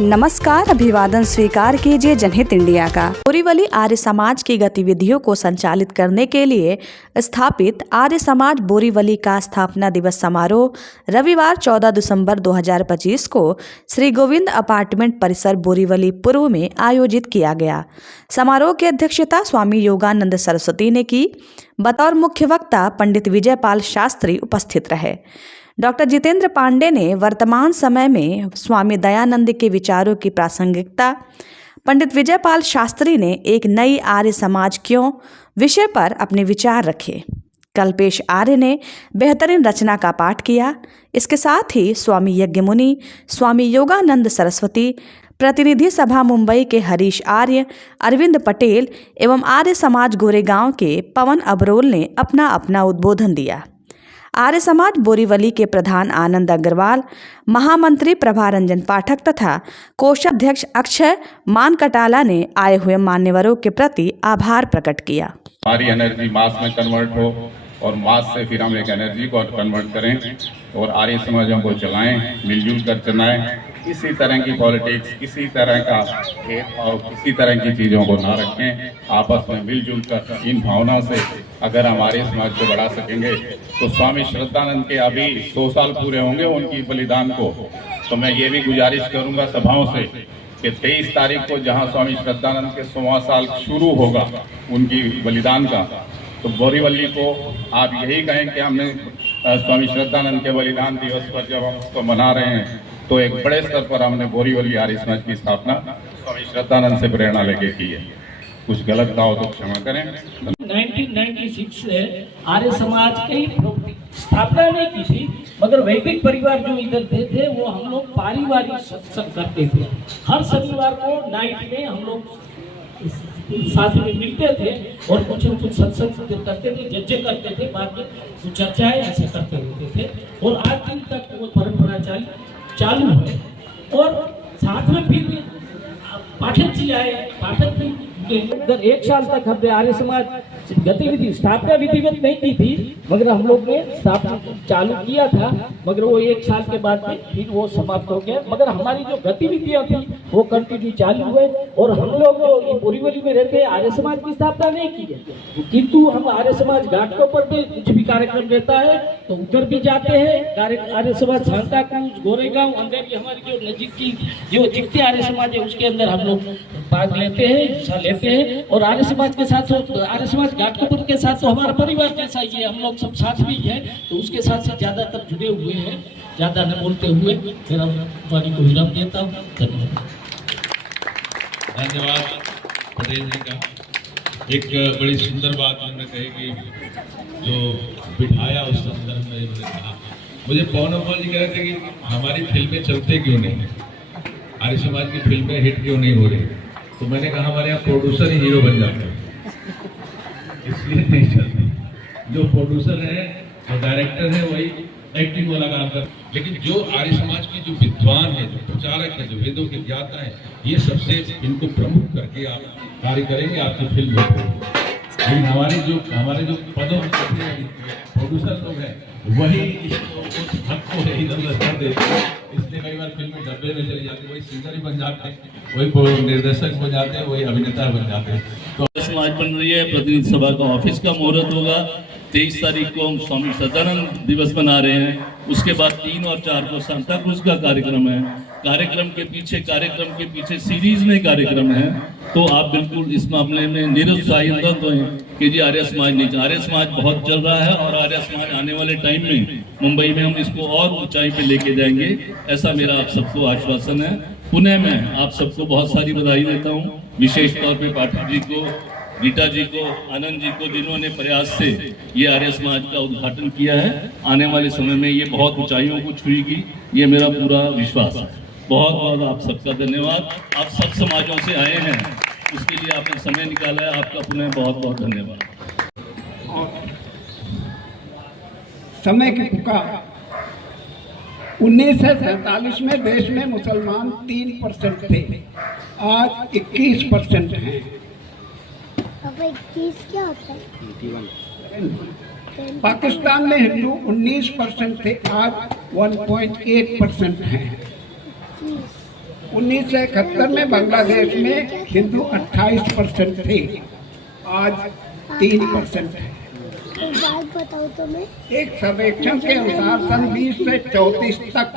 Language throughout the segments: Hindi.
नमस्कार, अभिवादन स्वीकार कीजिए जनहित इंडिया का। बोरीवली आर्य समाज की गतिविधियों को संचालित करने के लिए स्थापित आर्य समाज बोरीवली का स्थापना दिवस समारोह रविवार 14 दिसंबर 2025 को श्री गोविंद अपार्टमेंट परिसर बोरीवली पूर्व में आयोजित किया गया। समारोह की अध्यक्षता स्वामी योगानंद सरस्वती ने की। बतौर मुख्य वक्ता पंडित विजयपाल शास्त्री उपस्थित रहे। डॉक्टर जितेंद्र पांडे ने वर्तमान समय में स्वामी दयानंद के विचारों की प्रासंगिकता, पंडित विजयपाल शास्त्री ने एक नई आर्य समाज क्यों विषय पर अपने विचार रखे। कल्पेश आर्य ने बेहतरीन रचना का पाठ किया। इसके साथ ही स्वामी यज्ञमुनि, स्वामी योगानंद सरस्वती, प्रतिनिधि सभा मुंबई के हरीश आर्य, अरविंद पटेल एवं आर्य समाज गोरेगांव के पवन अबरोल ने अपना अपना उद्बोधन दिया। आर्य समाज बोरीवली के प्रधान आनंद अग्रवाल, महामंत्री प्रभा रंजन पाठक तथा कोषाध्यक्ष अक्षय मानकटाला ने आए हुए मान्यवरों के प्रति आभार प्रकट किया। हमारी एनर्जी मास में कन्वर्ट हो और मास से फिर हम एक एनर्जी को कन्वर्ट करें और आर्य समाजों को चलाएं, मिलजुल कर चलाएं। किसी तरह की पॉलिटिक्स, किसी तरह का भेदभाव, किसी तरह की चीज़ों को ना रखें। आपस में मिलजुल कर इन भावना से अगर हमारे समाज को बढ़ा सकेंगे तो स्वामी श्रद्धानंद के अभी 100 साल पूरे होंगे उनकी बलिदान को। तो मैं ये भी गुजारिश करूंगा सभाओं से कि 23 तारीख को जहां स्वामी श्रद्धानंद के 100वां साल शुरू होगा उनकी बलिदान का, तो बोरीवली को आप यही कहें कि हमने स्वामी श्रद्धानंद के बलिदान दिवस पर जब हम उसको मना रहे हैं तो एक बड़े स्तर पर हमने बोरीवली आर्य समाज की स्थापना स्वामी श्रद्धानंद से प्रेरणा लेके की है। कुछ गलत था हो तो क्षमा करें। 1996 से आर्य समाज की स्थापना नहीं की थी, मगर वैदिक परिवार जो इधर थे वो हम लोग पारिवारिक सत्संग करते थे। हर शनिवार को नाइट में हम लोग साथ में मिलते थे और कुछ न कुछ सत्संग करते थे, जज्जे करते थे, बाद में कुछ चर्चाएं ऐसे करते रहते थे और आज दिन तक वो परंपरा चालू है। और साथ में फिर पाठक जी आए, पाठक भी इधर 1 साल तक हमने आर्य समाज गतिविधि स्थापना विधिवत नहीं की थी, मगर हम लोग ने स्थापना चालू किया था, मगर वो 1 साल के बाद में फिर वो समाप्त हो गया। मगर हमारी जो गतिविधियां थी वो कंटिन्यू चालू हुए और हम लोग जो बोरीवली में रहते हैं आर्य समाज की स्थापना नहीं की है, किंतु हम आर्य समाज घाटों पर भी कुछ भी कार्यक्रम रहता है तो उधर भी जाते हैं। आर्य समाज सांताक्रूज, गोरेगांव, अंदर भी हमारी जो नजीक की जो जितने आर्य समाज है उसके अंदर हम लोग भाग लेते हैं, हिस्सा लेते हैं। और आर्य समाज के साथ आर्य समाज घाटकोपर के साथ तो हमारा परिवार जैसा ही है, हम लोग सब साथ भी हैं, तो उसके साथ से ज़्यादातर जुड़े हुए हैं। ज़्यादा न बोलते हुए मेरा वाणी को विराम देता हूँ। धन्यवाद पटेल जी का। एक बड़ी सुंदर बात उन्होंने कही कि जो बिठाया उस संदर्भ में उन्होंने कहा। मुझे पवन अब्रोल जी कह रहे थे कि हमारी फिल्में चलते क्यों नहीं, आर्य समाज की फिल्में हिट क्यों नहीं हो रही। तो मैंने कहा हमारे यहाँ प्रोड्यूसर ही हीरो बन जाते हैं, इसलिए नहीं चलती। जो प्रोड्यूसर है, जो डायरेक्टर है, वही एक्टिंग वाला काम कर। लेकिन जो आर्य समाज की जो विद्वान है, जो प्रचारक है, जो वेदों के ज्ञाता है, ये सबसे इनको प्रमुख करके आप कार्य करेंगे, आपकी फिल्म होगी। लेकिन हमारे जो पदों में प्रोड्यूसर लोग हैं वही इसको उस हक को इधर उधर कर देते हैं, इसलिए कई बार फिल्म डब्बे में चली जाती है, वही सिंगर ही बन जाते हैं, वही निर्देशक बन जाते हैं, वही अभिनेता बन जाते हैं। तो समाज बन रही है। प्रतिनिधि सभा का ऑफिस का मुहूर्त होगा। 23 तारीख को हम स्वामी श्रद्धानंद दिवस मना रहे हैं। उसके बाद 3 और 4 को सांताक्रूज का कार्यक्रम है। कार्यक्रम के पीछे सीरीज में कार्यक्रम है। तो आप बिल्कुल इस मामले में निरुत्साहित न हों कि जी आर्य समाज नहीं। आर्य समाज बहुत चल रहा है और आर्य समाज आने वाले टाइम में मुंबई में हम इसको और ऊंचाई पे लेके जाएंगे, ऐसा मेरा आप सबको आश्वासन है। पुनः मैं आप सबको बहुत सारी बधाई देता हूँ, विशेष तौर पे पाठक जी को, रीटा जी को, आनंद जी को, जिन्होंने प्रयास से ये आर्य समाज का उद्घाटन किया है। आने वाले समय में ये बहुत ऊंचाइयों को छुएगी, ये मेरा पूरा विश्वास है। बहुत बहुत आप सबका धन्यवाद। आप सब समाजों से आए हैं, उसके लिए आपने समय निकाला है, आपका पुनः बहुत बहुत धन्यवाद। समय की पुकार। 1947 में देश में मुसलमान 3% थे, आज 21% हैं। अब 21 क्या होता है? पाकिस्तान में हिंदू 19% थे, आज 1.8% हैं। 1971 में बांग्लादेश में हिंदू 28% थे, आज 3% है। बात बताओ तो मैं। एक सर्वेक्षण के अनुसार सन 20 से 34 तक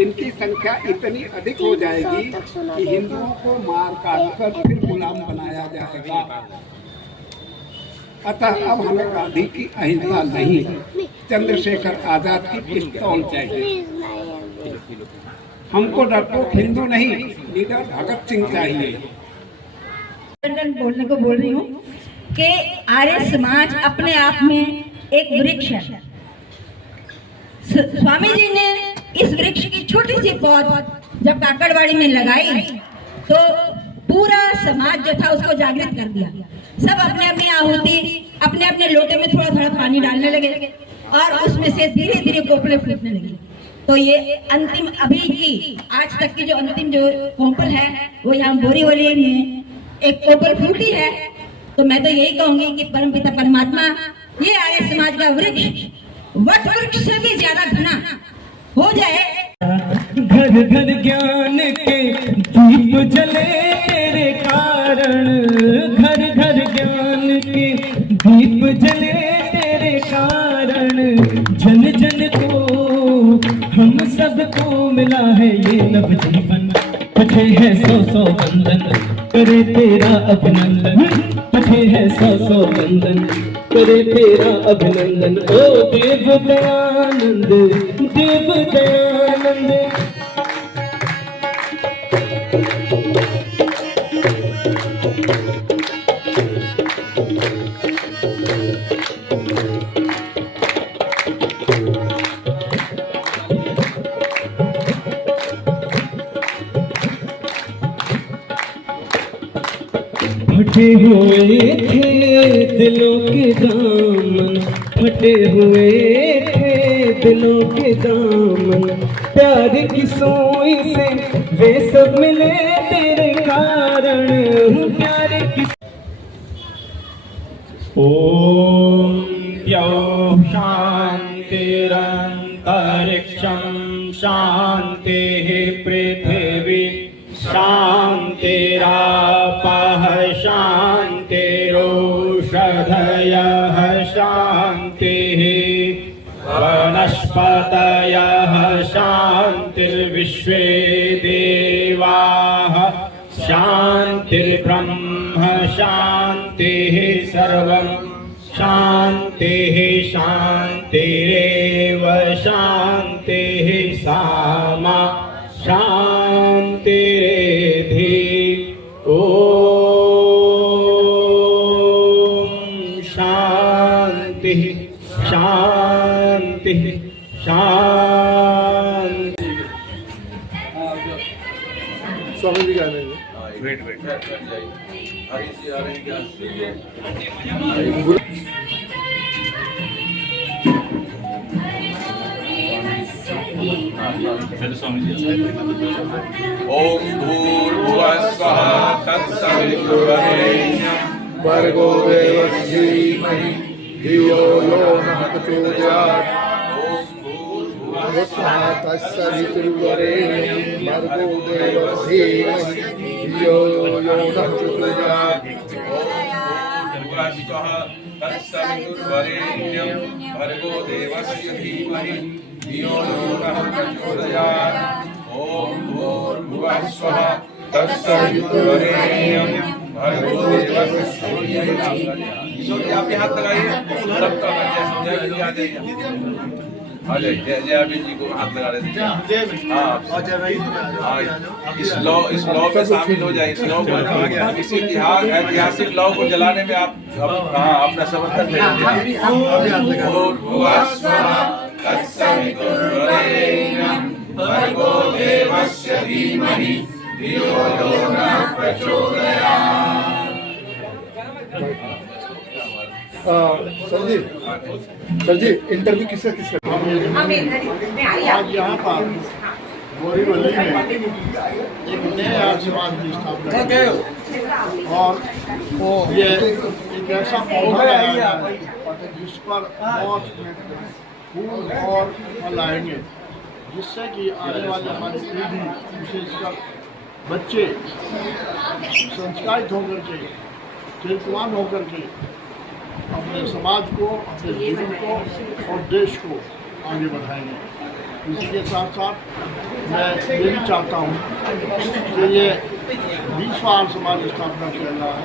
इनकी संख्या इतनी अधिक हो जाएगी कि हिंदुओं को मार काट कर फिर गुलाम बनाया जाएगा। अतः अब हमें गांधी की अहिंसा नहीं, चंद्रशेखर आजाद की पिस्तौल चाहिए। हमको डरपोक हिंदू नहीं, लीडर भगत सिंह चाहिए। बोलने को बोल रही हूँ कि आर्य समाज अपने आप में एक वृक्ष है। स्वामी जी ने इस वृक्ष की छोटी सी पौध जब काकड़वाड़ी में लगाई तो पूरा समाज जो था उसको जागृत कर दिया। सब अपने अपनी आहुति अपने अपने लोटे में थोड़ा थोड़ा पानी डालने लगे और उसमें से धीरे धीरे कोपले फूटने लगे। तो ये अंतिम अभी की आज तक की जो अंतिम जो कोपल है वो यहाँ बोरीवली में एक कोपल फूटी है। तो मैं तो यही कहूंगी कि परमपिता परमात्मा ये आर्य समाज का वृक्ष वट वृक्ष से भी ज्यादा घना हो जाए। घर घर ज्ञान के दीप जले तेरे कारण, घर घर ज्ञान के दीप जले तेरे कारण, जन जन को हम सबको मिला है ये नव जीवन। तुझे है सौ सौ वंदन करे तेरा अभिनंदन, तुझे है सौ सौ वंदन करे तेरा अभिनंदन। ओ देव दयानंद, देव दयानंद। फटे हुए थे दिलों के दामन, फटे हुए थे दिलों के दामन, प्यार की सोई से वे सब मिले तेरे कारण, प्यार की। ओम द्यौः शान्तिरन्तरिक्षं शान्तिः पृथिवी शान्तिरापः शान्तिरोषधयः शान्तिः वनस्पतयः शान्तिर्विश्वे देवाः शान्तिर्ब्रह्म शान्तिः सर्वं शान्तिः शान्तिरेव शान्तिः सामा शान्तिरेधि। ओम शान्तिः शान्तिः शान्ति। स्वामी जी गाने वेट ओम भूर्भुवः स्वः तत्सवितुर्वरेण्यं भर्गो देवस्य धीमहि धियो यो नः प्रचोदयात्। ओम भूर्भुवः स्वः तत्सवितुर्वरेण्यं भर्गो देवस्य धीमहि धियो यो नः प्रचोदयात्। तत्सवितुर्वरेण्यं भर्गो देवस्य धीमहि धियो यो नः प्रचोदयात्। ओम भूर्भुवः स्वः तत्सवितुर्वरेण्यं भर्गो देवस्य धीमहि। ईश्वर आप हाथ लगाइए, सबका जय आ जाइए, आ जाइए। जय अभिन जी को हाथ लगा देते हैं। इस लॉ में शामिल हो जाए। इस लॉ को किसी ऐतिहासिक लॉ को जलाने में आप अपना समर्थन देंगे। भूर्भुवः स्वः तत्सवितुर्वरेण्यं भर्गो देवस्य धीमहि धियो यो नः प्रचोदयात्। सर जी इंटरव्यू किसका आज यहाँ पर बोरीवली में एक नए आशीर्वाद की स्थापना और ये एक ऐसा पौधा लगाया गया है जिस पर बहुत फूल और फल आएंगे, जिससे कि आने वाले हमारी पीढ़ी उसे इसका बच्चे संस्कारित होकर के, चरित्रवान होकर के अपने समाज को, अपने जीवन को और देश को आगे बढ़ाएंगे। इसी के साथ साथ मैं ये भी चाहता हूँ कि ये 20वां आर्य समाज स्थापना किया गया है।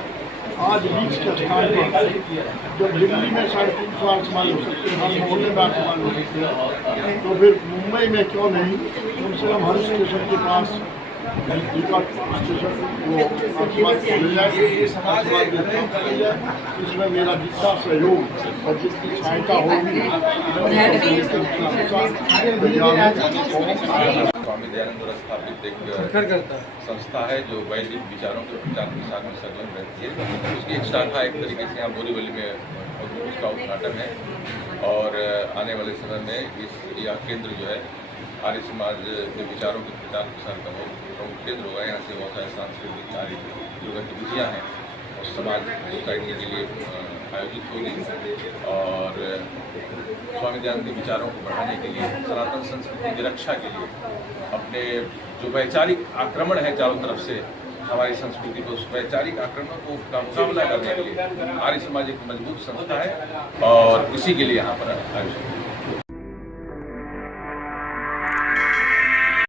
आज 20 के स्थान पर जब दिल्ली में 350 आर्य समाज हो सकते हैं, हर मोहल्ले में आर्य समाज हो सकते हैं, तो फिर मुंबई में क्यों नहीं, कम से कम हर स्टेशन के पास इसमें मेरा जितना सहयोग और जितनी सहायता होगी। स्वामी दयानंद द्वारा स्थापित एक संस्था है जो वैदिक विचारों के प्रचार प्रसार में संलग्न रहती है। उसकी एक शाखा एक तरीके से यहाँ बोरीवली में उसका उद्घाटन है और आने वाले समय में यह केंद्र जो है आर्य समाज के विचारों के प्रचार प्रसार का प्रमुख केंद्र होगा। यहाँ से बहुत सारे सांस्कृतिक कार्य जो गतिविधियाँ हैं और समाज को करने के लिए आयोजित होगी और स्वामी दयानंद के विचारों को बढ़ाने के लिए, सनातन संस्कृति की रक्षा के लिए, अपने जो वैचारिक आक्रमण है चारों तरफ से हमारी संस्कृति को, उस वैचारिक आक्रमण को का मुकाबला करने के लिए आर्य समाज एक मजबूत संस्था है और इसी के लिए यहाँ पर आयोजित